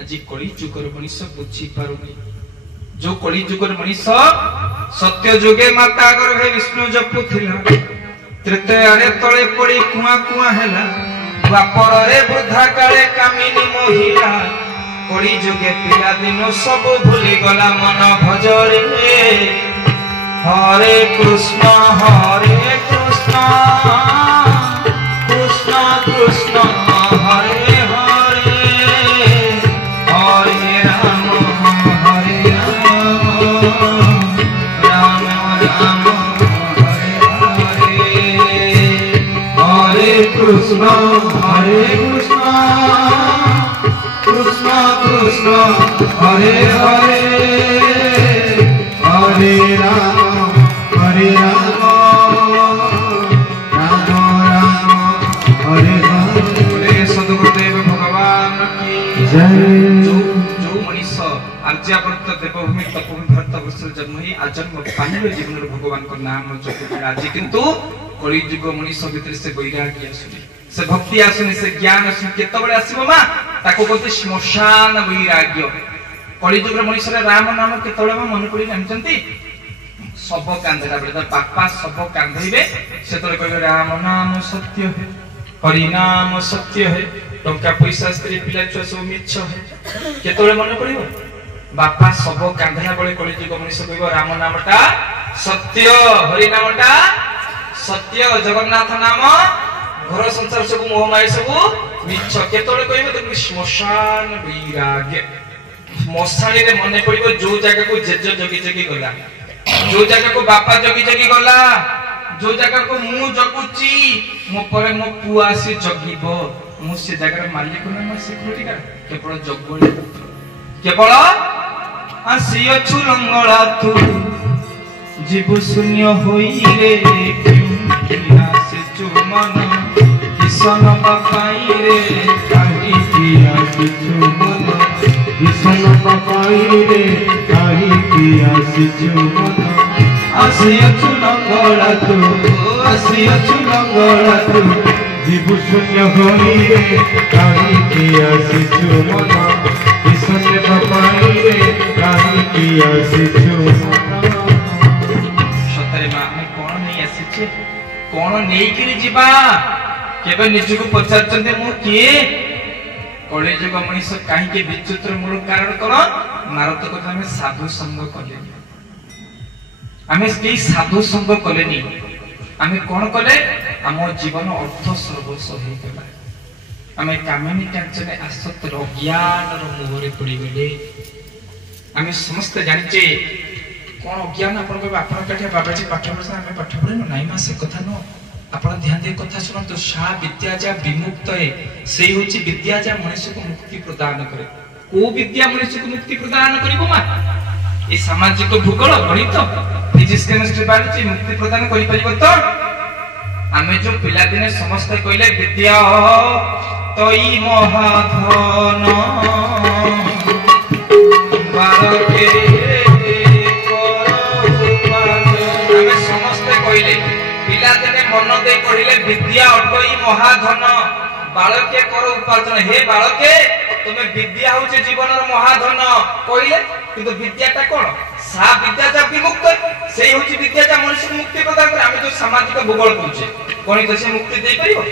आज कली जुगर मनीष बुझी पारुनी जो कली जुगर मनीष सत्य जुगे माता गर्भे विष्णु जपुथिला तृतीय तले पड़ी कुआ कुआ हैला द्वापर रे वृद्धा काले कामिनी महिला कली जुगे पिला दिन सब भूली गला मन भजरे हरे कृष्ण कृष्ण कृष्ण हरे हरे हरे राम राम राम हरे हरे हरे कृष्ण कृष्ण कृष्ण हरे हरे हरे राम राम राम हरे हरे सद्गुरुदेव भगवान की जय। जो मनीष आर्यावर्त देवभूमि तपोभूमि भारतवर्ष जन्म ही आजन्म पांडव जीवन भगवान को नाम जप आज किंतु कलिजुग मनीष भितर से वैराग्य आसुनी से भक्ति आसुनी से ज्ञान आसुनी केतबेले आसीबो मा ताको कहते श्मशान वैराग्य कलिजुग मनीष राम नाम केतबेले मन पड़ी जानचंती सब कांधेला बेले बापा सब कांधेबे सेतले कहबे राम नाम सत्य है हरि नाम सत्य है टंका पैसा स्त्री पिला छुआ सब मिछ है केतबेले मन पड़िबो बापा सब कांधेला बेले कलिजुग मनीष कहबो राम नामटा सत्य हरि नामटा सत्य जगन्नाथ नाम घर संसार सब मोह माया सब मिछ केतबेले कहबो तुम श्मशान वैराग्य मशाणी रे मने पड़िबो जो जगह को जेज जगी जगी गला जो जगह को बापा जगी जगी गला जो जगह को मु जगुची मो परे मो पुआ से जगिबो मु से जगह मालिक ना मो सिक्योरिटी गार्ड केवल जगबोले केवल आसी अछु रंगला तू जीव शून्य होई रे क्यों से चुमन किसन पाई रे काहे किया चुमन किसन पाई रे काहे किया चुमन आसी अछु रंगला तू जीव शून्य होई रे काहे किया चुमन किसन पाई रे काहे किया चुमन कौन नहीं जीवा केबे निजको पचारचंदे मु किए कलिजुग मनीष कहीं विचित्र मूल कारण कौन नारद कथा में साधु संग कले आमे के साधु संग कलेनी आमे कौन कले आम जीवन अर्थ सर्वस्व हो गला आमे कामिनी कांचने आसक्त अज्ञान मोहरे पड़ी गले आमे समस्त जानिचे कौन अज्ञान अपन काठिया बाबाजी पाठ पढ़ा आम पाठ पढ़े नाई मा से कथा नो अपन ध्यान दे कथा सुनतो सा विद्या जा विमुक्त है से होची विद्या जा मनुष्य को मुक्ति प्रदान करे को विद्या मनुष्य को मुक्ति प्रदान करिवो मा ए सामाजिक भूगोल गणित फिजिक्स केमिस्ट्री बायोलॉजी मुक्ति प्रदान करि परिबो तो आमे जो पिला दिने समस्त कहले विद्या तई महाधन बारके पिला दिने मन दे पढ़िले विद्या अटई महाधन बालके कर उपार्जन हे बालके तुमे विद्या होचे जीवनर महाधन कहले किंतु विद्याटा कोन सा विद्या जा विमुक्त सेही होची विद्या जा मनुष्य मुक्ति प्रदान करे आमे जो सामाजिक भूगोल कहूचे कोनी तो से मुक्ति दे परिबो